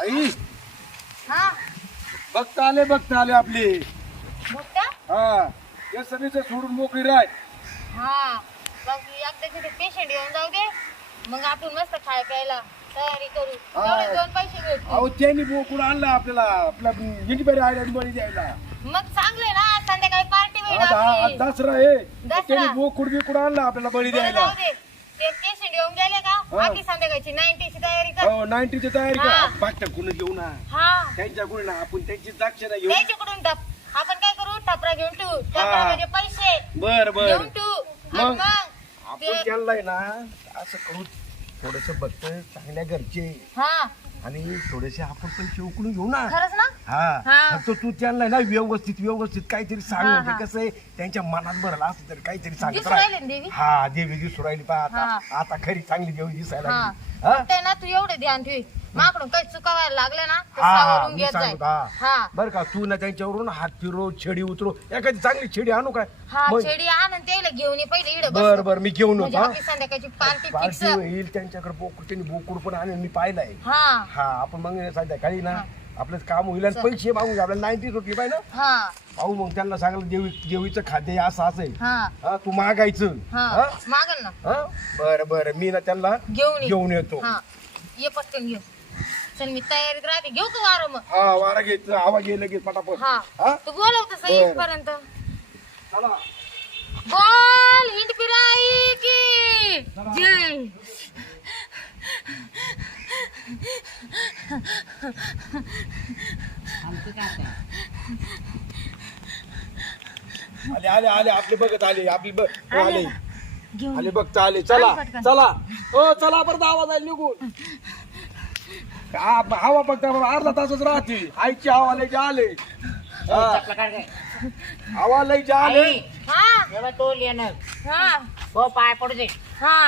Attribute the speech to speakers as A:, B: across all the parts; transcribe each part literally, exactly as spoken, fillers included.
A: आई
B: हा
A: बघता आले बघता आले आपले
B: बघता
A: हा या सगळीचं सोडून मोकळी राय.
B: हा मग एकदा तिथे पेशंट येऊन जाऊ दे मग आपण मस्त खाय प्यायला तयारी करू
A: हा.
B: तेवढे दोन पैसे भेटतील
A: अहो त्यांनी बोकून आणला आपल्याला आपल्या गिनीबरी आयडन बळी द्यायला.
B: मग चांगले ना संध्याकाळी पार्टी होईल
A: आता हा
B: आपली.
A: दसरा आहे
B: दसरा.
A: त्यांनी बोकुड बिकुड आणला आपल्याला बळी
B: बरं
A: द्यायला.
B: जाऊ दे ते पेशंट येऊन गेले का
A: हा.
B: बाकी संध्याकाळची नाईन्टीची तयारी कर
A: हो नाईन्टीची तयारी
B: हा.
A: का बागच्या गुण घेऊ ना
B: हा
A: त्यांच्या गुण ना आपण त्यांची दाक्षिणा घेऊ.
B: त्याच्याकडून टप आपण काय करू टपरा घेऊन ठेवू टपरा म्हणजे पैसे
A: बर बर
B: घेऊन ठेवू आणि
A: मग?
B: मग
A: आपण
B: ते-
A: त्यांना आहे ना असं करू थोडस बघत चांगल्या घरचे
B: हा
A: आणि थोडेसे आपण पैसे उकळून घेऊ ना.
B: खरंच ना
A: हा
B: हा.
A: फक्त तू त्यांना ना व्यवस्थित व्यवस्थित काहीतरी सांग
B: हा,
A: म्हणजे
B: हा.
A: कसं आहे त्यांच्या मनात भरला असं तरी काहीतरी सांगत
B: दिसून राहिले ना देवी?
A: हा देवी दिसू राहिली पहा आता
B: हा.
A: आता खरी चांगली देवी दिसायला
B: हा
A: लागली. हा?
B: ते ना तू एवढे ध्यान ठेवी माकडून काही चुकावायला लागले ना तर
A: हा,
B: सावरून
A: मी
B: घेत जाय
A: सांगतो, हा.
B: हा
A: बरं का तू ना त्यांच्यावरून हात फिरो छेडी उतरो एखादी चांगली छेडी आणू काय
B: हा
A: मग-
B: छेडी आण आणि त्याला घेऊन ये पहिले इकडे
A: बर बर मी घेऊन
B: म्हणजे
A: येतो हा.
B: आपली संध्याकाळची पार्टी फिक्स
A: पार्टी होईल त्यांच्याकडे बोकूड त्यांनी बोकूड पण आणून मी पाहिलाय.
B: हा
A: हा आपण मग संध्याकाळी ना
B: हा.
A: आपलं काम होईल आणि
B: चल.
A: पैसे मागून घ्या. आपल्याला नाईन्टी रुपये पाहिजे ना
B: हा
A: पाहू मग त्यांना सांगलं देवी देवीचं खाद्य आहे, असं असं आहे.
B: हा
A: हा तू मागायचं
B: हा
A: हा?
B: मागल ना
A: हा? बरं बरं मी ना त्यांना
B: घेऊन ये
A: घेऊन येतो.
B: हा ये पटकन घेऊ चल मी तयारीत राहते घेऊ का वारं मग
A: हा वारा घेत हवा घे लगेच पटापट.
B: हा
A: हा?
B: तू बोलव तसं
A: बरं.
B: येईपर्यंत
A: चला.
B: बोल हिंड फिराई की जय
A: आले आले आले आपले बघत आले आपली बघ आले
B: घेऊन
A: आले बघता आले चला
B: आले पटकन.
A: चला हो चला परत आवाज आला निघून. हा, हवा फक्त अर्धा तासच राहते आईची हवा लय आले हा. हवा लय आले
B: हा
C: जेव्हा तो लिहिणं
B: हा
C: तो पाय पडू दे
B: हा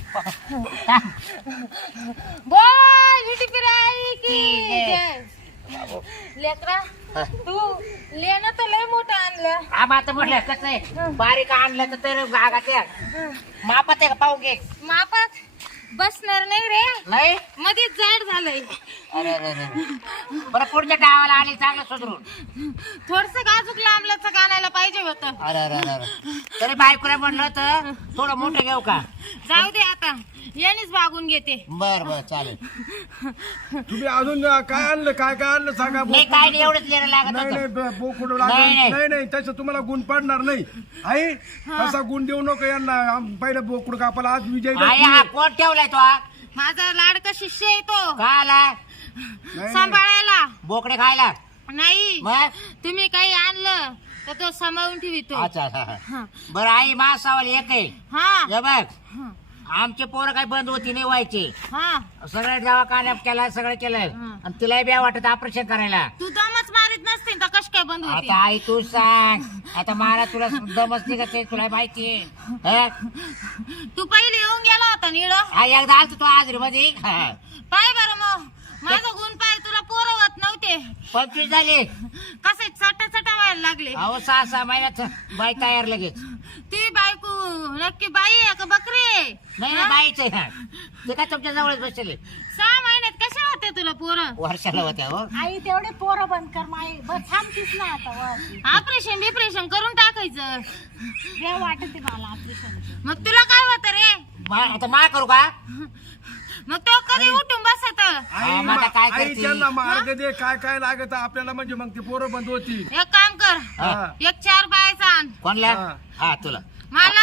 B: बोल हिंड फिराई की जय लेकरा तू लेणं तर लय मोठं आणलं
C: हा मग आता म्हटलं कसं आहे बारीक आणलं तर तर गागात या. मापात आहे का पाहून घे
B: मापात बसणार नाही रे
C: नाही
B: मध्येच जाड झालंय
C: अरे अरे अरे बरं पुढच्या गावाला आली चांगलं सुधरून
B: थोडस गाजूक लांबल्याचं आणायला पाहिजे होतं
C: अरे अरे अरे अरे तरी बायकोला म्हणलं तर थोडं मोठं घेऊ का
B: जाऊ दे आता यानेच भागून घेते
C: बर बर चालेल
A: तुम्ही अजून काय आणलं काय काय आणलं सांगा
C: नाही काय नाही एवढंच लिहिणं लागत
A: नाही नाही
C: होतं
A: ब- बोकुड
C: नाही,
A: लागेल
C: नाही.
A: नाही नाही त्याचं तुम्हाला गुण पडणार नाही आई तसा गुण देऊ नको यांना आम- पहिलं बोकुड कापाला आज विजय
C: आई हा कोण ठेवलाय तो हा?
B: माझा लाडका शिष्य आहे तो
C: का आला
A: नाही.
B: सांभाळायला
C: बोकडे खायला
B: नाही
C: मग
B: तुम्ही काही आणलं तर तो सांभाळून ठेवितो
C: अच्छा अच्छा
B: हा.
C: अच्छा. बरं आई मा सवाल एक आहे
B: हा
C: हे बघ
B: हा.
C: आमचे पोरं काही बंद होती नाही व्हायचे
B: हा
C: सगळं दवाखान्यात केला सगळं केलं
B: हा.
C: आणि तिलाही बी वाटत ऑपरेशन करायला
B: तू दमच मारित नसते तर कश काय बंद होती
C: आता आई तू सांग आता मला तुला दमच निघत नाही, तुला माहिती
B: तू पहिले येऊन गेला होता निळ
C: एकदा आलतो तू आजरी मध्ये
B: पाय बरं मग माझा गुण पाय तुला पोरवत नव्हते
C: पंचवीस झाले
B: कसे चटा चटा व्हायला लागले
C: अहो सहा सहा महिन्यात बाई तयार लगेच
B: ती बायको नक्की बाई आहे का बकरी आहे?
C: नाही
B: हा?
C: नाही बाईच आहे हा. ते काय तुमच्या जवळच बसले
B: सहा महिन्यात कशा होते तुला पोरं
C: वर्षाला होत्या हो
D: आई तेवढे पोरं बंद कर माई बस थांबतीस ना आता वर
B: ऑपरेशन बिपरेशन करून टाकायचं
D: देव वाटते मला ऑपरेशन
B: मग तुला काय होत रे
C: मा- आता मा करू का
B: मग तो कधी उठून बसत
C: हा, मग आता काय
A: आई
C: करते?
A: त्यांना मार्ग दे काय काय लागत आपल्याला म्हणजे मग ते पोरं बंद होती
B: एक काम कर
A: हा.
B: एक चार पायाचा आण
C: कोणला
A: हा.
C: हा तुला
B: मला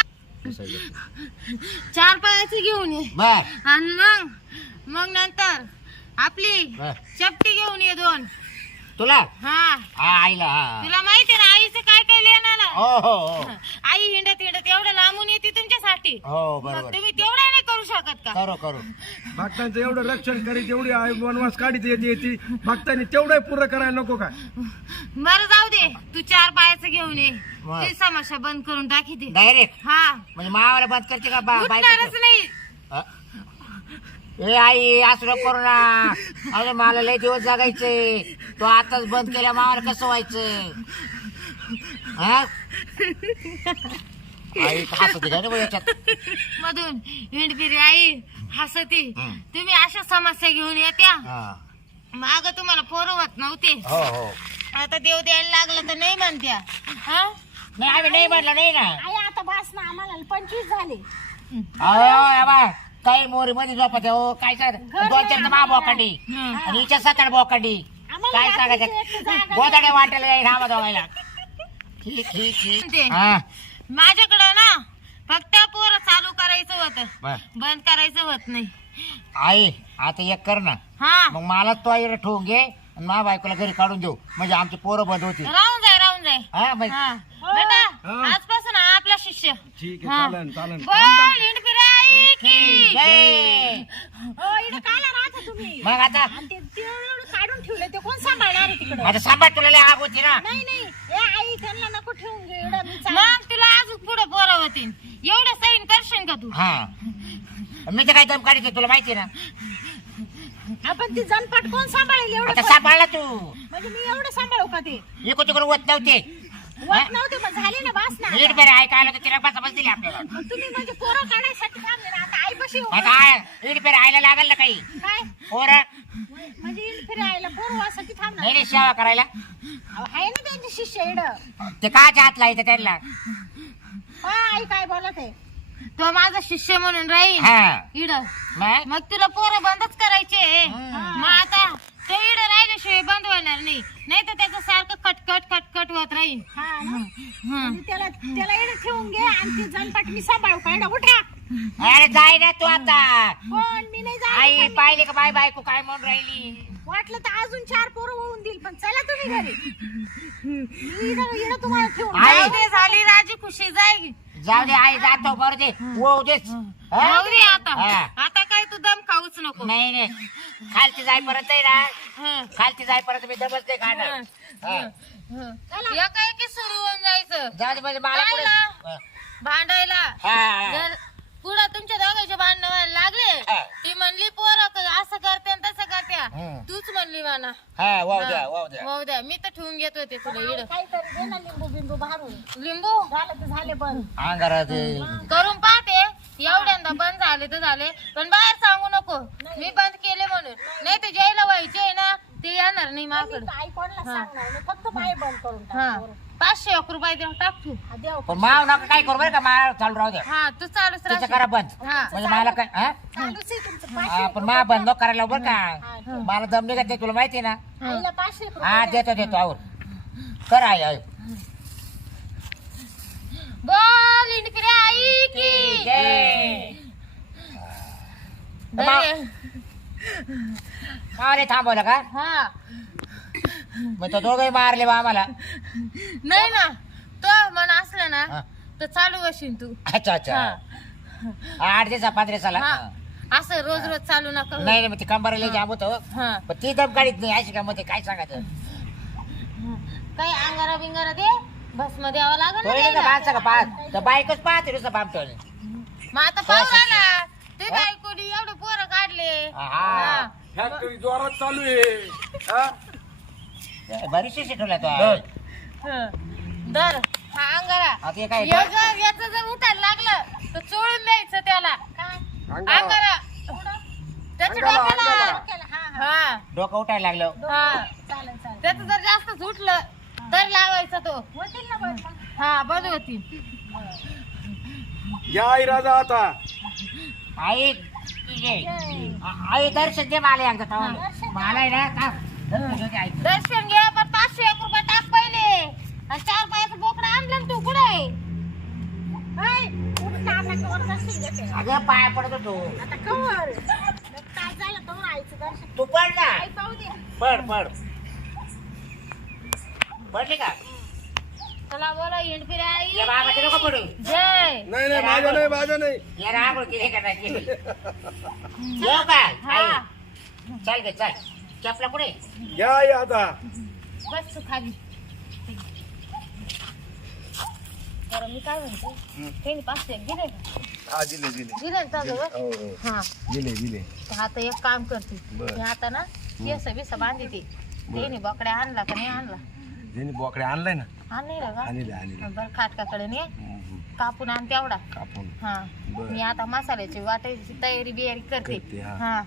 B: चार पायाची घेऊन ये
C: बर
B: आणि मग मग नंतर आपली
C: बर.
B: चपटी घेऊन ये दोन
C: तुला
B: हा
C: हा आईला हा
B: तुला माहिती ना आईचं काय काय लेणार
C: हो हो हो
B: आई हिंडत हिंडत एवढं लांबून येते तुमच्यासाठी
C: हो
B: मग
C: बरोबर
B: तुम्ही तेवढं नाही करू शकत का
C: करू करू
A: भक्तांचं एवढं रक्षण करीत एवढी आई वनवास काढीत येते येते भक्तांनी तेवढं पूर्ण करायला नको काय
B: बरं जाऊ दे तू चार पायाचं घेऊन ये
C: बर.
B: ती समस्या बंद करून टाकी दे
C: डायरेक्ट
B: हा
C: म्हणजे मावाला बंद करते का बा-
B: उठणारच
C: बायकोचं?
B: नाही
C: हा? ए आई असं नको करू ना अरे मला लय दिवस जगायचे तो आताच बंद केल्या मावाला कसं व्हायचं हा आई हसत होती काय रे बा याच्यात
B: मधून हिंडफिरी आई हसती
C: हं.
B: तुम्ही अशा समस्या घेऊन येत्या
C: हा
B: माग तुम्हाला पोरं होत नव्हते,
A: हो हो
B: आता देव द्यायला लागलं तर नाही म्हणत्या. हा
C: नाही आम्ही नाही म्हटलं नाही ना.
D: आई आता बस ना, आम्हाला पंचवीस झाले.
C: अहो बाबा काही मोरी मध्ये झोपत आहे, हो काय सांग दोन चार मा बोकांडी आणि हिच्या सात आठ बोकांडी
D: आम्हाला
C: काय
D: रात्रीची एक
C: सांगायचं
D: जागा
C: गोदाडे वाटेल काही रामा दोघायला. ठीक ठीक ठीक
B: म्हणते.
C: हा
B: माझ्याकडं ना फक्त पोरं चालू करायचं होतं,
C: बर.
B: बंद करायचं होत नाही.
C: आई आता एक कर ना,
B: हा
C: मग मला तो इकडे ठेवून घे आणि माझ्या बायकोला घरी काढून देऊ म्हणजे आमची पोरं बंद होती.
B: राहून जाय राहून जाय.
C: हा मग
B: हा बेटा
A: हा.
B: आजपासून हा आपला शिष्य.
A: ठीक
B: हा.
A: आहे चालन चालन
B: बोल इंडपिराई की
C: जय.
D: हो, इकडे कायला राहता तुम्ही?
C: मग आता
D: आणि ते ते एवढं काढून ठेवले, ते कोण सांभाळणार आहे तिकडे?
C: आता सांभाळ तुला लय आग होती ना.
D: नाही नाही, ए आई त्यांना नको ठेवून घे एवढं, मी चालेल.
B: मग तुला अजून पुढे पोरं होतील. एवढं सैन करशील का तू?
C: हा मी तर काय दम काढते तुला माहिती ना.
D: आपण ती जनपट कोण सांभाळेल एवढं?
C: आता
D: पण-
C: सांभाळला तू
D: म्हणजे मी एवढं सांभाळू का ते?
C: इकडे तिकडे होत नव्हते.
D: होत नव्हते पण झाले ना, बस ना.
C: नीट बरं ऐकायला तर तिला बसा बस दिली आपल्याला.
D: मग तुम्ही म्हणजे पोरं काढायसाठी थांबले ना, आता आईपाशी उभं
C: आता आय- नीट बरं आयला लागल ना काही
D: काय
C: पोर
D: म्हणजे येईल फिरायला पोरं वासाठी थांबणार?
C: नाही रे सेवा करायला
D: अहो, आहे ना त्यांचे शिष्य इकडं.
C: ते काच्या हात लायचं त्यांना.
D: हा आई काय बोलत आहे?
B: तो माझा शिष्य म्हणून राहील
C: हा
B: इड.
C: मग
B: मग तुला पोरं बंदच करायचे.
C: हा.
B: मग आता तो इड राहिल्याशिवाय बंद होणार नाही, नाही तर त्याचं सारखं खटखट खटखट होत राहील.
D: हा ना?
B: हं.
D: म्हणजे त्याला त्याला इकडे ठेवून घे आणि ते जनपट मी सांभाळू का? इकडं उठा.
C: अरे जाय ना तू आता.
D: कोण? मी नाही जाणार
C: आई
D: का मी?
C: पाहिली का बाय बायको काय म्हणून राहिली.
D: वाटलं तर अजून चार पोरं होऊन देईल, पण चला तुम्ही घरी. मी इकडं इकडं तुम्हाला ठेवून
C: आई.
B: जाऊ दे, झाली राजी खुशी जाईल.
C: जाऊ दे आई जातो बरं दे वो देच. हा?
B: जाऊ दे आता.
C: हा.
B: आता काय तू दम खाऊच नको.
C: नाही नाही खालती जाईपर्यंत आहे ना,
B: हं.
C: खालती जाईपर्यंत मी दमच नाही खाणार.
B: हं.
C: हा.
B: हं. या काय की सुरू होऊन जायचं
C: जाऊ दे म्हणजे मला पुढे
B: काय भांडायला.
C: हा.
B: जर पुढं तुमच्या दोघांचे भांडण व्हायला लागले,
C: हा.
B: ती म्हणली पोरं क- असं करते आणि तसं करत्या,
C: हं.
B: तूच म्हणली म्हणा.
C: हा वाव द्या वाव द्या.
B: वाहू द्या, मी तर ठेवून घेत होते तुला इड.
D: काहीतरी दे ना लिंबू बिंबू भारून.
B: लिंबू
D: झालं तर झाले बंद.
C: अंगारा ते
B: करून पाहते, एवढ्यांदा बंद झाले तर झाले, पण बाहेर सांगू नको मी बंद केले म्हणून. नाही तर ज्याला व्हायचे ना ते येणार नाही
D: मी
B: माझ्याकडे.
D: आई कोणाला
B: हा.
D: सांगणार नाही, फक्त बाय बंद करून
B: हा
D: टाक.
B: पाचशे एक रुपये देऊ टाक तू.
D: हा, द्या.
C: पण माव नका काय करू बरं का माव चालू राहू द्या.
B: हा तू चालूच
C: तिचं
B: राहशील.
C: करा बंद
B: हा.
C: म्हणजे मला काय हा?
D: चालूच आहे तुमचं
C: हा,
D: पाचशे
C: पण मा बंद नको करायला बरं का.
D: हा,
C: मला दम निघत नाही तुला माहिती ना.
D: आईला पाचशे एक रुपये
C: हा
D: द्या.
C: देतो देतो आवर कर आई आई
B: बोल इंडपिरे आई की
C: जय.
B: दरे.
C: मावले थांबवलं का
B: हा
C: मग तो दोघे मारले बा आम्हाला.
B: नाही ना, तो मन असलं ना
C: हा.
B: तर चालू बशीन तू.
C: अच्छा अच्छा आठ दिवसा पाच दिवसाला
B: हा. असं रोज रोज चालू नका.
C: नाही नाही मग ती कंबारीला जाम होतो
B: हा.
C: पण ती दम काढीत नाही अशी का मग ते काय सांगायचं.
B: काही अंगारा बिंगारा दे, भस्म द्यावा लागेल
C: तो
B: ना
C: का
B: द्यायला.
C: माणसा का पाहत तर बायकोच पाहते नुसतं बामटोल.
B: मग आता पाहू आला ते काय कोणी एवढे पोरं काढले.
C: हा.
B: हा.
A: फॅक्टरी जोरात चालू आहे हा?
C: बरीचशी शिटवला तो
A: बर.
B: हं. धर हा अंगारा.
C: आता हे काय
B: हे जर याचं जर उठायला लागलं तर चोळून द्यायचं त्याला.
A: अंगारा.
B: अंगारा त्याच्या
A: अंगारा,
B: डोक्याला.
A: अंगारा.
D: हा, हा.
B: हा
C: डोकं उठायला लागलं.
B: हा
D: चालेल चालेल.
B: त्याचं जर जास्त उठलं तर लावायचा तो.
D: होतील ना बंद?
B: हा बंद होती.
A: या इरादा आता
C: आई ये. आई दर्शन दे मला एकदा तेव्हा. मला आहे ना का दर्शन दे आई.
B: दर्शन घे, पण पाचशे एक रुपये टाक पहिले. आणि चार पायाचं बोकडं आणलं ना तू कुठे आहे?
D: हाय, उठ ना, आता कवर दर्शन घेते.
C: अगं पाया पडत होतो.
D: आता कवर. मग काय झालं कवर आईचं दर्शन?
C: तू पड ना.
D: आई पाहू दे.
C: पड पड पडली का
B: चला बोला इंडपिरे आई.
C: ये बाबाचे नको पडू.
B: जय.
A: नाही नाही माझं नाही माझं नाही
C: ये रागोळ किती करायची येऊ का
B: हा
C: आई चल गे चल चपला कुठे
A: या या आता
B: बस तू खाली. बरं मी काय म्हणते, त्यांनी पाचशे एक दिले का?
A: हा दिले दिले
B: दिले ना तुझं?
A: हो हो
B: हा
A: दिले दिले
B: तर आता एक काम करते,
A: बरं.
B: मी आता ना केस बिस बांधते. त्यांनी बकड्या आणला का नाही आणला?
A: ज्यांनी बोकडे आणलाय ना
B: आणले का?
A: आणले आणले
B: बरं खाटकाकडे ने
A: हम्म,
B: कापून आण तेवढा.
A: कापून
B: हा
A: बरं.
B: मी आता मसाल्याची वाटायची तयारी बियारी करते.
A: करते, हा.
B: हा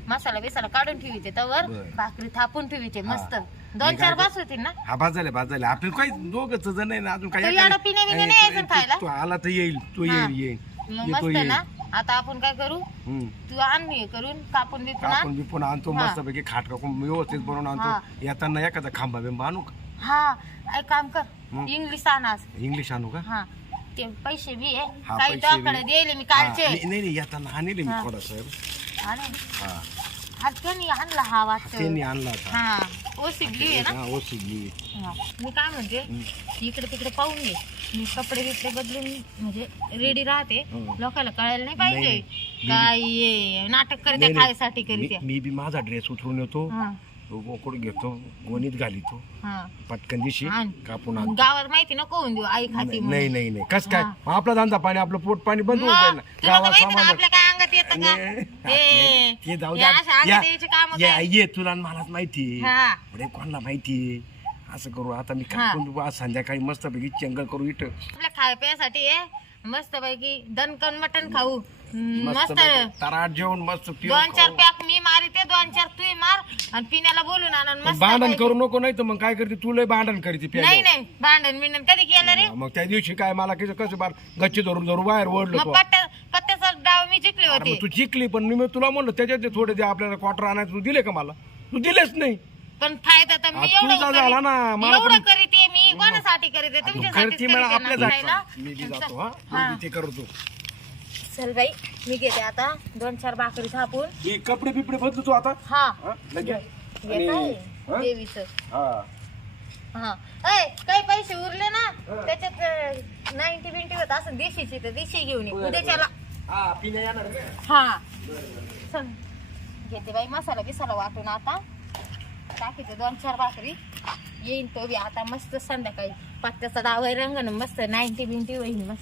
B: मसाला बिसाला काढून ठेवीते तवर
A: बरं.
B: भाकरी थापून ठेवीते मस्त
A: हा.
B: दोन
A: मी
B: चार
A: काय
B: बास होतील ना.
A: हा भात झाले भात झाले आपल्याला काही दोघच जण नाही ना अजून
B: तो
A: काही
B: याडा पिणे बिणे नाही यायचं ना खायला?
A: तू आला तर येईल तू
B: हा.
A: येईल येईल
B: मग
A: येतो
B: मस्त
A: येईल
B: ना. आता आपण काय करू
A: हम्म.
B: तू आण मी हे करून कापून बिपून
A: आपण
B: आण.
A: बी पुन्हा आणतो
B: हा.
A: मस्त पैकी खाट कापून व्यवस्थित बनवून
B: हा.
A: आणतो येताना एखादा खांबा बिंबा आणू का
B: हा एक काम कर
A: हं.
B: इंग्लिश आणास.
A: इंग्लिश आणू का
B: हा ते पैसे बी आहे
A: हा,
B: काही
A: पैसे बी.
B: तुझ्याकडे दिले मी
A: हा,
B: कालचे.
A: नाही नाही नाही, येताना आणले मी
B: हा.
A: थोडस
B: आणि
A: हा
B: हा त्यांनी आणला हा वाटत.
A: त्यांनी आणला होता
B: हा ओ सिगली आहे ना.
A: हा ओ शिगली
B: हा. मी काय म्हणते इकडे तिकडे पाहून घे मी कपडे बिपडे बदलून म्हणजे रेडी राहते
A: हं.
B: लोकांना कळायला नाही
A: नाही,
B: पाहिजे
A: नाही.
B: काय ये, नाटक करते
A: नाही, नाही.
B: खायसाठी
A: मी
B: करते.
A: मी बी माझा ड्रेस उतरून येतो
B: हा
A: तो बोकड घेतो गोणीत घालितो
B: हा
A: पटकन दिशी
B: आण.
A: कापून आणतो
B: गावात माहिती नको होऊन देऊ आई खाती
A: नाही
B: म्हणून.
A: नाही नाही नाही. कस काय
B: हा.
A: मग आपला धंदा पाणी आपलं पोट पाणी बंद होऊन जाईल
B: मग,
A: ना
B: तुला तर
A: गावात
B: माहिती ना
A: सामान
B: आपल्या काय अंगात येतं का
A: नाही.
B: हे
A: ते जाऊ
B: हे
A: द्या
B: अशा अंगात यायचे काम
A: या-
B: काय?
A: ये तुला आणि मलाच माहिती
B: हा
A: पुढे कोणाला माहिती असं करू आता मी
B: हा.
A: कापून आज संध्याकाळी मस्त पैकी चंगल करू इथं
B: आपल्या खाय प्यासाठी मस्त पैकी दणकन मटण खाऊ हम्म,
A: मस्त
B: मस्त
A: तराट जेवण मस्त पिऊ
B: दोन चार
A: खाऊ.
B: पॅक मी मारिते दोन चार तू मार आणि पिण्याला बोलून आणून मस्त
A: भांडण
B: पैकी.
A: करू नको नाही तर मग काय करते तुला भांडण करते
B: नाही
A: प्यायला
B: नाही भांडण बिंडण कधी केलं रे.
A: मग त्या दिवशी काय मला कसं कसं बार गच्ची धरून धरून बाहेर ओढलं
B: मग
A: तो
B: पत्त्या पत्त्याचा डाव मी जिंकले
A: अरे
B: होते
A: मग तू जिंकली पण मी मग तुला म्हणलं त्याच्यात ते थोडे ते आपल्याला क्वार्टर आणायचं तू दिले का मला तू दिलेच नाही
B: पण फायदा तर मी
A: आ,
B: एवढं
A: तुझा झाला ना,
B: करीते
A: मला
B: एवढं
A: पण-
B: करीते मी कोणासाठी करीते तुमच्यासाठी
A: करते मला आपल्या जायचं मी बी जातो हा
B: हा.
A: मी बी ते करतो
B: चल बाई मी घेते आता दोन चार भाकरी थापून.
A: ही कपडे बिपडे बदलू तू आता
B: हा
A: हा, लगेच.
B: हे
A: आणि-
B: काय
A: हा?
B: देवीचं.
A: हा
B: हा ऐ, काही पैसे उरले ना त्याच्यात नाईन्टी बिंटी होत असं देशीची तर देशी घेऊन ये उद्याच्याला.
A: हा पिण्या येणार आहे का?
B: हा चल घेते बाई मसाला बिसाला वाटून आता टाकीते दोन चार भाकरी येईन तो बी आता मस्त संध्याकाळी पत्त्याचा डाव रंग मस्त नाईन्टी बिंटी होईल मस्त.